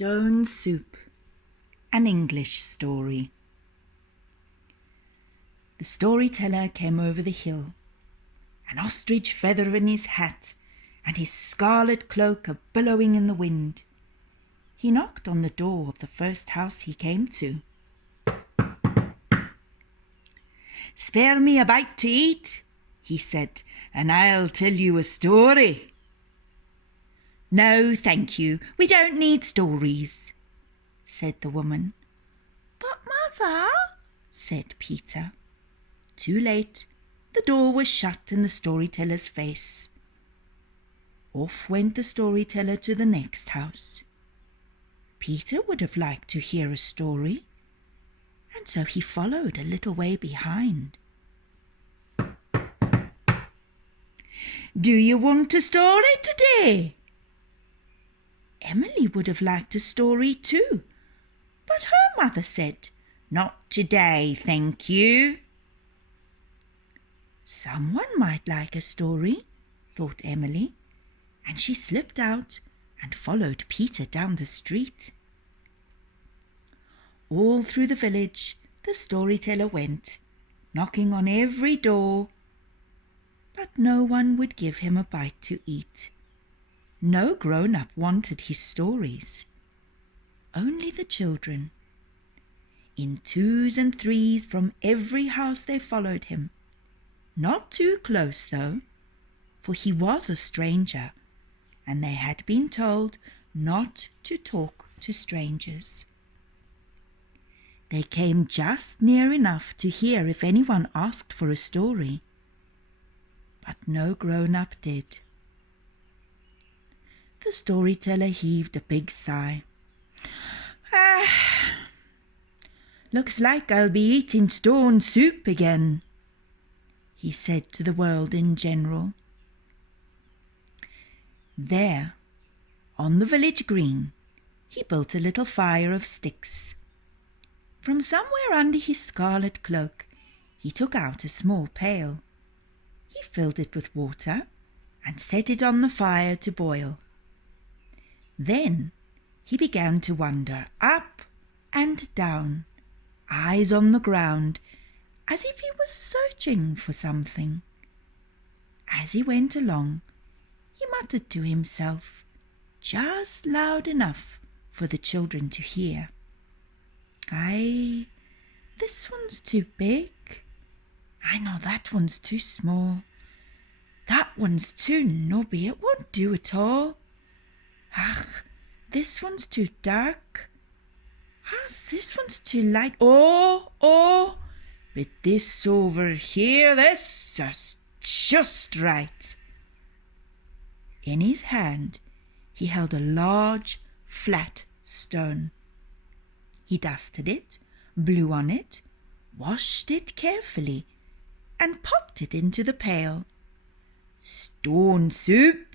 Stone Soup, an English story. The storyteller came over the hill, an ostrich feather in his hat and his scarlet cloak a-billowing in the wind. He knocked on the door of the first house he came to. "Spare me a bite to eat," he said, "and I'll tell you a story." "No, thank you, we don't need stories," said the woman. "But mother," said Peter. Too late, the door was shut in the storyteller's face. Off went the storyteller to the next house. Peter would have liked to hear a story, and so he followed a little way behind. "Do you want a story today?" Emily would have liked a story too, but her mother said, "Not today, thank you." Someone might like a story, thought Emily, and she slipped out and followed Peter down the street. All through the village the storyteller went, knocking on every door, but no one would give him a bite to eat. No grown-up wanted his stories, only the children. In twos and threes from every house they followed him. Not too close, though, for he was a stranger, and they had been told not to talk to strangers. They came just near enough to hear if anyone asked for a story, but no grown-up did. The storyteller heaved a big sigh. "Looks like I'll be eating stone soup again," he said to the world in general. There, on the village green, he built a little fire of sticks. From somewhere under his scarlet cloak, he took out a small pail. He filled it with water and set it on the fire to boil. Then he began to wander up and down, eyes on the ground, as if he was searching for something. As he went along, he muttered to himself, just loud enough for the children to hear. "Aye, this one's too big. I know that one's too small. That one's too knobby, it won't do at all. Ach, this one's too dark. This one's too light. Oh, but this over here, this is just right." In his hand he held a large, flat stone. He dusted it, blew on it, washed it carefully, and popped it into the pail. "Stone soup,"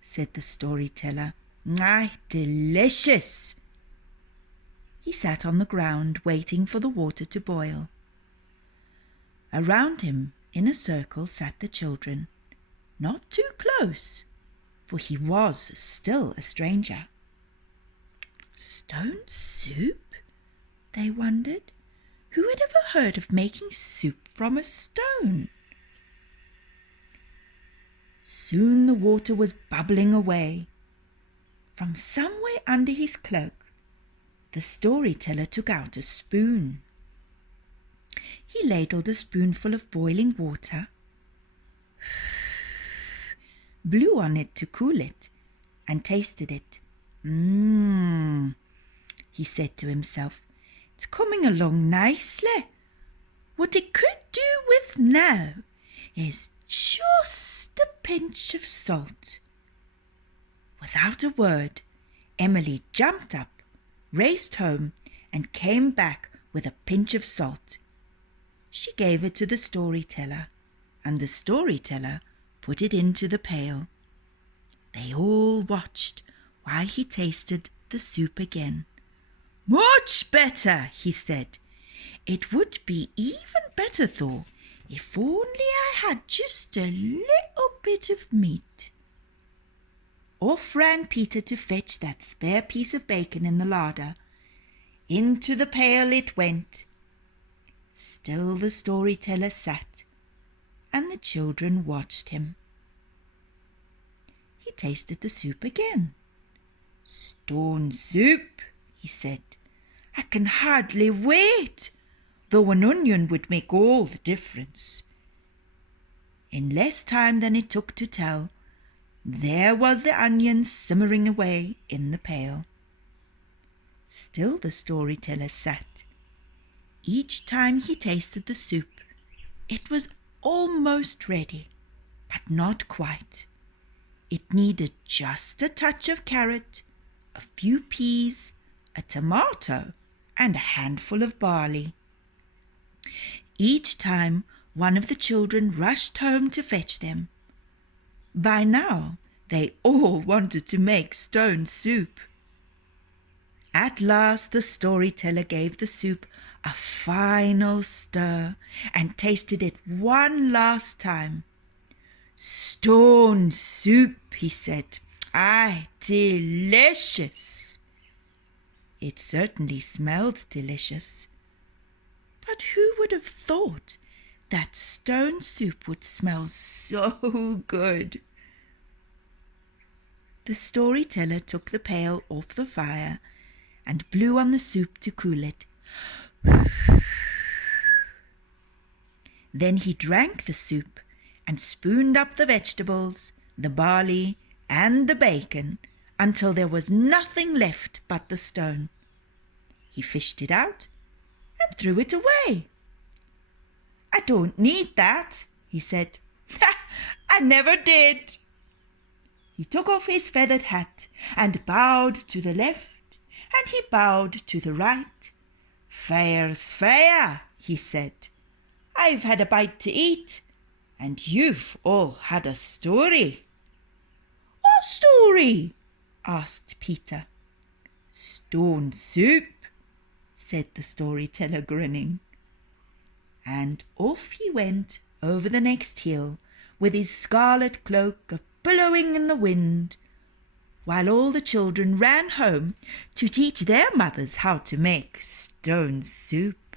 said the storyteller. Delicious." He sat on the ground waiting for the water to boil. Around him in a circle sat the children, not too close, for he was still a stranger. Stone soup? They wondered. Who had ever heard of making soup from a stone? Soon the water was bubbling away. From somewhere under his cloak, the storyteller took out a spoon. He ladled a spoonful of boiling water, blew on it to cool it, and tasted it. He said to himself, "It's coming along nicely. What it could do with now is just a pinch of salt." Without a word, Emily jumped up, raced home, and came back with a pinch of salt. She gave it to the storyteller, and the storyteller put it into the pail. They all watched while he tasted the soup again. "Much better," he said. "It would be even better, though, if only I had just a little bit of meat." Off ran Peter to fetch that spare piece of bacon in the larder. Into the pail it went. Still the storyteller sat, and the children watched him. He tasted the soup again. "Stone soup," he said. "I can hardly wait, though an onion would make all the difference." In less time than it took to tell, there was the onion simmering away in the pail. Still the storyteller sat. Each time he tasted the soup, it was almost ready, but not quite. It needed just a touch of carrot, a few peas, a tomato, and a handful of barley. Each time one of the children rushed home to fetch them. By now they all wanted to make stone soup. At last the storyteller gave the soup a final stir and tasted it one last time. "Stone soup," he said. "Ah, delicious." It certainly smelled delicious. But who would have thought that stone soup would smell so good? The storyteller took the pail off the fire and blew on the soup to cool it. Then he drank the soup and spooned up the vegetables, the barley, and the bacon until there was nothing left but the stone. He fished it out and threw it away. "I don't need that," he said. "I never did." He took off his feathered hat and bowed to the left, and he bowed to the right. "Fair's fair," he said. "I've had a bite to eat, and you've all had a story." "What story?" asked Peter. "Stone soup," said the storyteller, grinning. And off he went over the next hill with his scarlet cloak a-billowing in the wind, while all the children ran home to teach their mothers how to make stone soup.